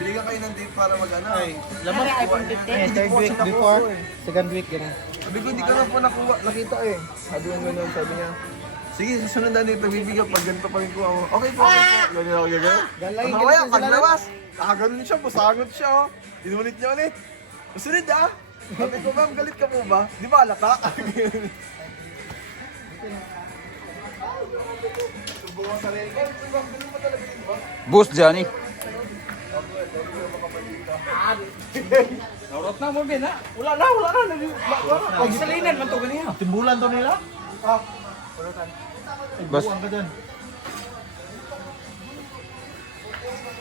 Biligan kayo ng date para mag-ano. Laman third week before, second week ganun. Sabi ko, hindi ka na po nakita eh. Sabi ko gano'n, sabi niya. Sige, susunod na dito, bibigyan pag ganito pa rin ko ako. Okay po, okay po. Ganyan ako, ganyan. Galay, Ano kaya, paglabas, nakaganon siya, busangot siya oh. Inulit niya ulit. Susunod ah. Sabi ko, ma'am, galit ka po ba? Di ba alata? Subukan sa rin. Ganun pa talaga yun ba? Boost Johnny. Naurot na mo bin ha. Wala na. Pagsalinan man to ganiya. Timbulan to nila. Bas. Buwan ka dyan.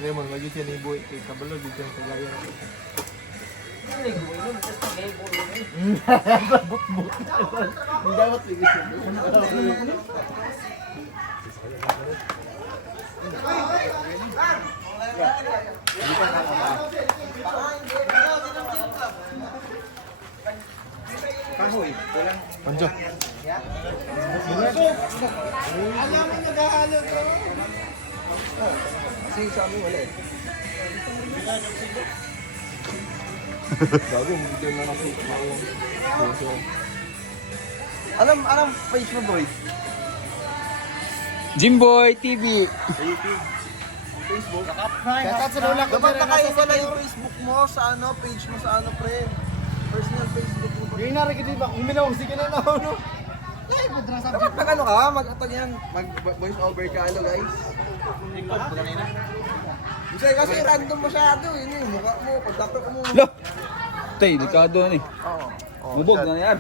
Lemon, mag-git yan yung buhay. Kay kabalo, dito yung kagaya. Ang dapat bigit yun. Anjo. Kasi sa amin wala eh. Gago, hindi na nakita ako. Anong page mo, boy? Jimboy TV. Sa YouTube. Facebook. Kakat sa lula ko Dapat nakaisa yung Facebook mo sa ano, page mo sa ano, pre. Personal Facebook mo. Yung narikit ba? Uminaw, sige na na ano. Dapat nag-ano ka, mag-atag yan, mag-voice over ka, ano guys? Kasi random masyado, yun yung mukha mo, pagdato mo. Lo. Tay, delikado na eh. Oo. Bubog na yan.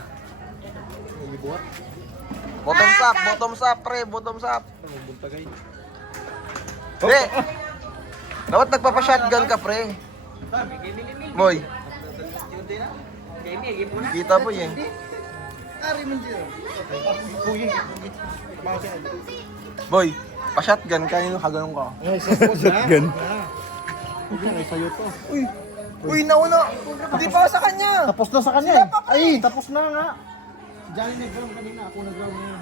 Bottoms up, pre, bottoms up. Pre, dapat nagpapa-shotgun ka, pre. Boy. Kita po yun. Boy, pa-shotgun ka, yung haganong ka. Shotgun. Uy, nauna! Hindi pa sa kanya! Tapos na sa kanya eh. Ay, tapos na nga. Diyan nag-ground kanina, ako nag-ground ngayon.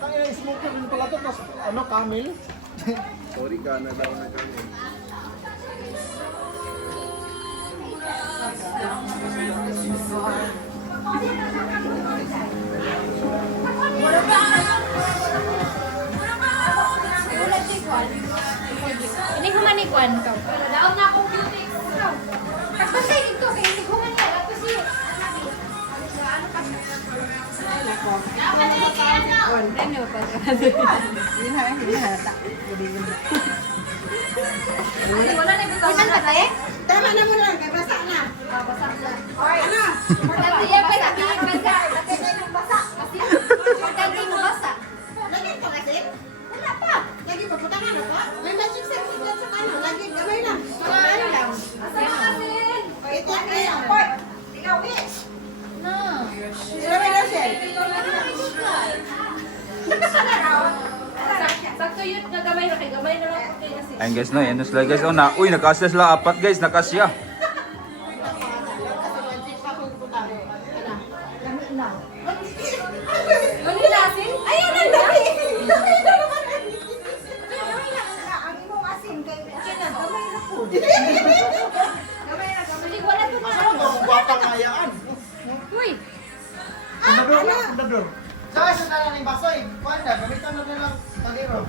Tangina, smoker din pala to, tapos ano, camel. Sorry ka, na daw na kami. Ini humanikuan ka. Daon na akong beauty. Pagpasay dito kay ini humanian ako si ano pa siya. Dapat ni kay ano. Ano pa siya. Hindi halata. Wala na bitaw. Ilan ba tayo? Tama na mo lang, kay basa na. Basa na. Ano? Maganda yan pa sa basa. Maganda yung basa. Kasi maganda yung basa. Lagi pa kasi? Wala pa. Lagi pa putangan na pa? May magic set dyan sa kanan. Lagi, gamay lang. Mga ano lang. Ito ang kaya. Ikaw, bitch. No. Ilaway na siya. Sakto yun, nagamay na kay gamay na lang po kayo kasi. Ayun guys, no, yan na sila guys. Oh, na, uy, nakasya sila apat guys, nakasya. Ano yung asin? Ayan ang dami! Ang imong asin kay gamay na po. Hindi, wala ito na ano. Guwapang ngayaan. Uy! Fundador. Saka sa talang ng baso eh. Kuwanda, gamitan na nilang taliro.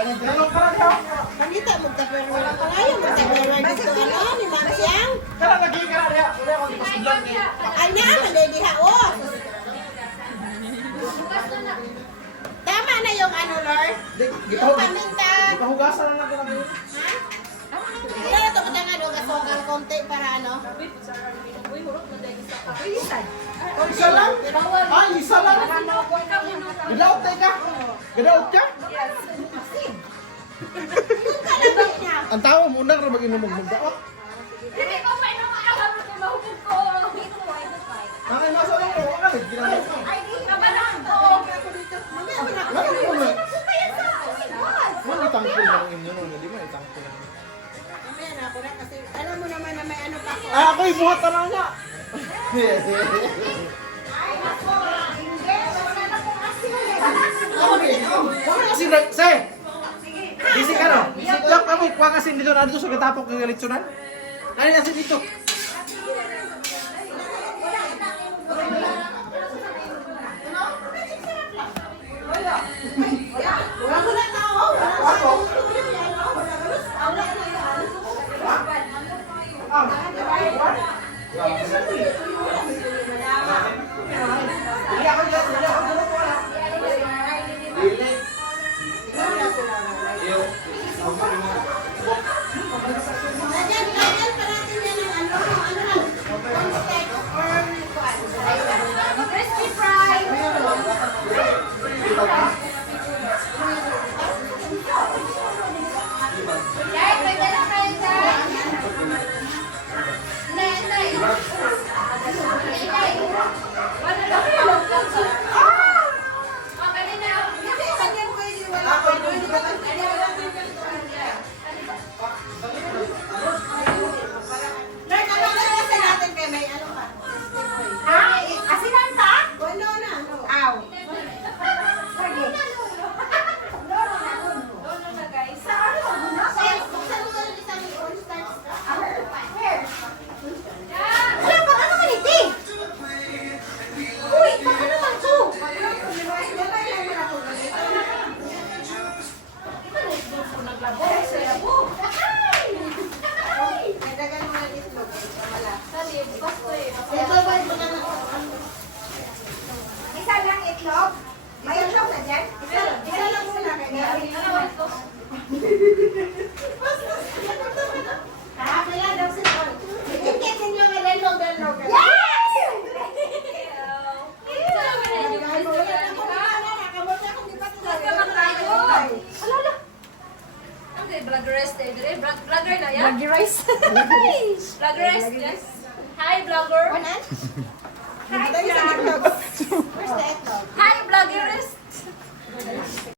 Ganun ka lang daw. Panita mo tagwero wala pa ngayon. Tagwero dito ano, ni Ma'am Siang. Kaya lagi ka lang. Wala ko dito sa Ay na, maliliha o. Tama na yung ano, Lord. Yung paminta. Kahugasan na lang ko namin. Ha? Wala na ito katangan o gasogang konti para ano. Isa lang? Ay, isa lang? Gadaot tayo ka? Gadaot ka? Yung kalabit niya. Ang tao mo na rin mag-inom mag-daot. Hindi ko pa ino makakabot yung mahugog ko. Ay, nasa lang ko. Ano? Ginamit ko. Ay, di ka ba lang? Oo. Mamaya mo na ako. Lagi mo na. Yes! Wala itangkol na rin inyo. Hindi mo itangkol na. Mamaya na ako na kasi alam mo naman na may ano pa ako. Ay, ako'y buhat na nga. Ay, ako. Hindi. Kuha kasi na, say! Busy ka no? Lock kami, kuha kasi dito na dito sa katapok ng litsunan. Nani kasi dito. Wala ko na tao. Ako? Lagyan pa natin yan ng ano lang. One steak or kwan. Crispy fry. Dahil may dala kayo dyan. Nay, nay. Nay, nay. Wala lang kayo. Okay na. Kasi lagyan ko yun, wala ko yun. Lord, ano kasi natin kay may ano ka? Ha? Asinan ka? Ano na? Aw. Buksan mo to ng isang cornstarch ka. Wala pa ka naman iti. Uy, baka naman to. Nagdagan mo ng itlog. Wala. Ito ba ito na Isa lang itlog? May itlog na dyan? Isa lang muna kaya. Kaya daw sila. Ikitin nyo nga dalog. Yes! Alala. Vloggerist, vlogger na yan? Vloggerist. Vloggerist, yes. Hi, vlogger. Where's the itlog? Hi, vloggerist.